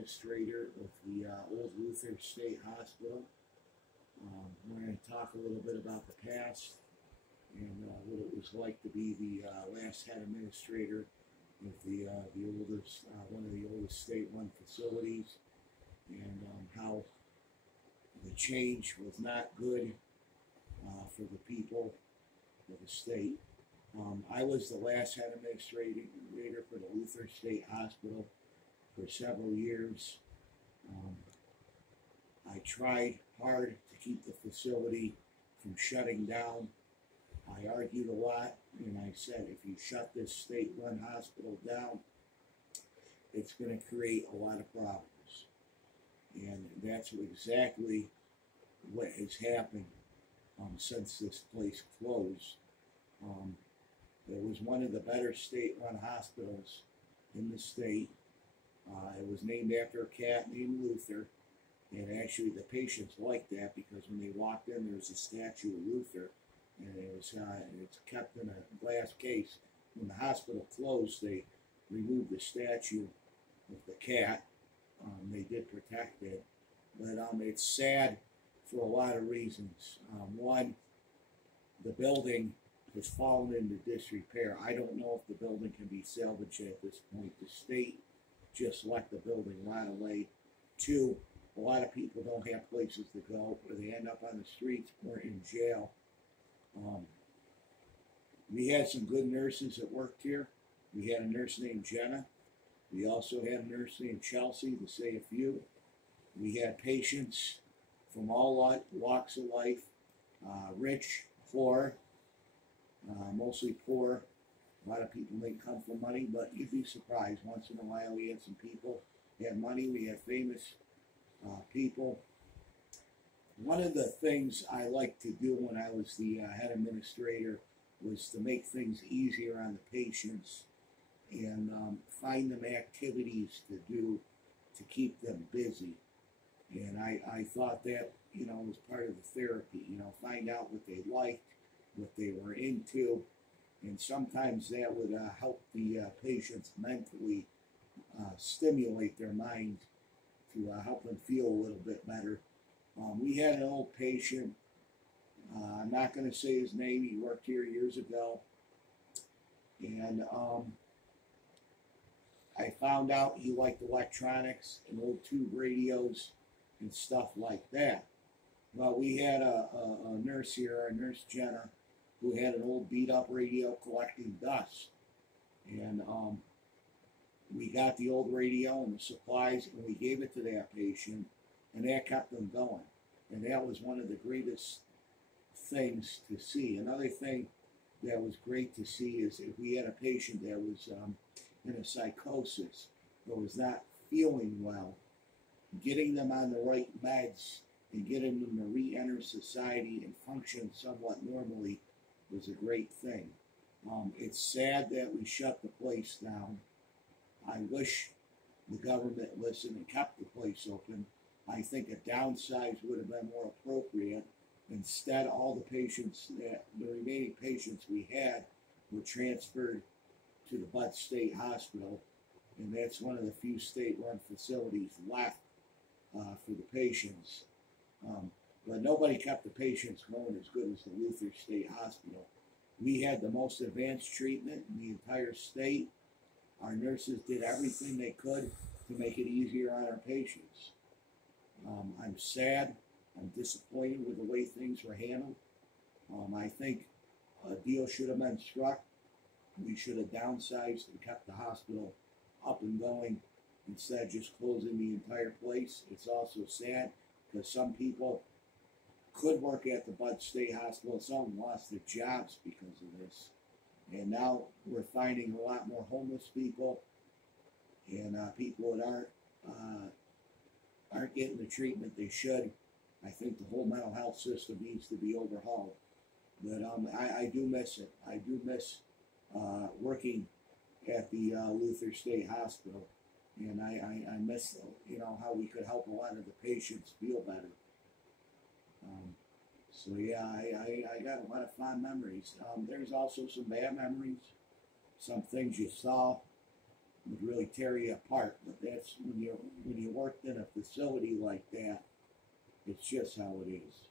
administrator of the old Luther State Hospital. We're going to talk a little bit about the past and what it was like to be the last head administrator of the oldest, one of the oldest state-run facilities, and how the change was not good for the people of the state. I was the last head administrator for the Luther State Hospital for several years. I tried hard to keep the facility from shutting down. I argued a lot, and I said, if you shut this state-run hospital down, it's going to create a lot of problems. And that's exactly what has happened since this place closed. It was one of the better state-run hospitals in the state. It was named after a cat named Luther, and actually the patients liked that because when they walked in, there was a statue of Luther, and it's kept in a glass case. When the hospital closed, they removed the statue of the cat. They did protect it, but it's sad for a lot of reasons. One, the building has fallen into disrepair. I don't know if the building can be salvaged at this point. The state just let the building rot away. Two, a lot of people don't have places to go, or they end up on the streets or in jail. We had some good nurses that worked here. We had a nurse named Jenna. We also had a nurse named Chelsea, to say a few. We had patients from all walks of life, rich, poor, mostly poor. A lot of people didn't come from money, but you'd be surprised. Once in a while we had some people who had money. We had famous people. One of the things I liked to do when I was the head administrator was to make things easier on the patients and find them activities to do to keep them busy. And I thought that, was part of the therapy, find out what they liked, what they were into, and sometimes that would help the patients mentally stimulate their mind to help them feel a little bit better. We had an old patient, I'm not going to say his name, he worked here years ago, and I found out he liked electronics and old tube radios and stuff like that. Well, we had a nurse here, our nurse Jenna, who had an old beat-up radio collecting dust. And we got the old radio and the supplies, and we gave it to that patient, and that kept them going. And that was one of the greatest things to see. Another thing that was great to see is if we had a patient that was in a psychosis or was not feeling well, getting them on the right meds and getting them to re-enter society and function somewhat normally was a great thing. It's sad that we shut the place down. I wish the government listened and kept the place open. I think a downsize would have been more appropriate. Instead, all the remaining patients we had were transferred to the Butte State Hospital, and that's one of the few state-run facilities left for the patients. But nobody kept the patients going as good as the Luther State Hospital. We had the most advanced treatment in the entire state. Our nurses did everything they could to make it easier on our patients. I'm sad. I'm disappointed with the way things were handled. I think a deal should have been struck. We should have downsized and kept the hospital up and going instead of just closing the entire place. It's also sad because some people could work at the Butte State Hospital. Some lost their jobs because of this. And now we're finding a lot more homeless people and people that aren't getting the treatment they should. I think the whole mental health system needs to be overhauled. But I do miss it. I do miss working at the Luther State Hospital. And I miss, how we could help a lot of the patients feel better. So yeah, I got a lot of fond memories. There's also some bad memories, some things you saw would really tear you apart. But that's when you worked in a facility like that. It's just how it is.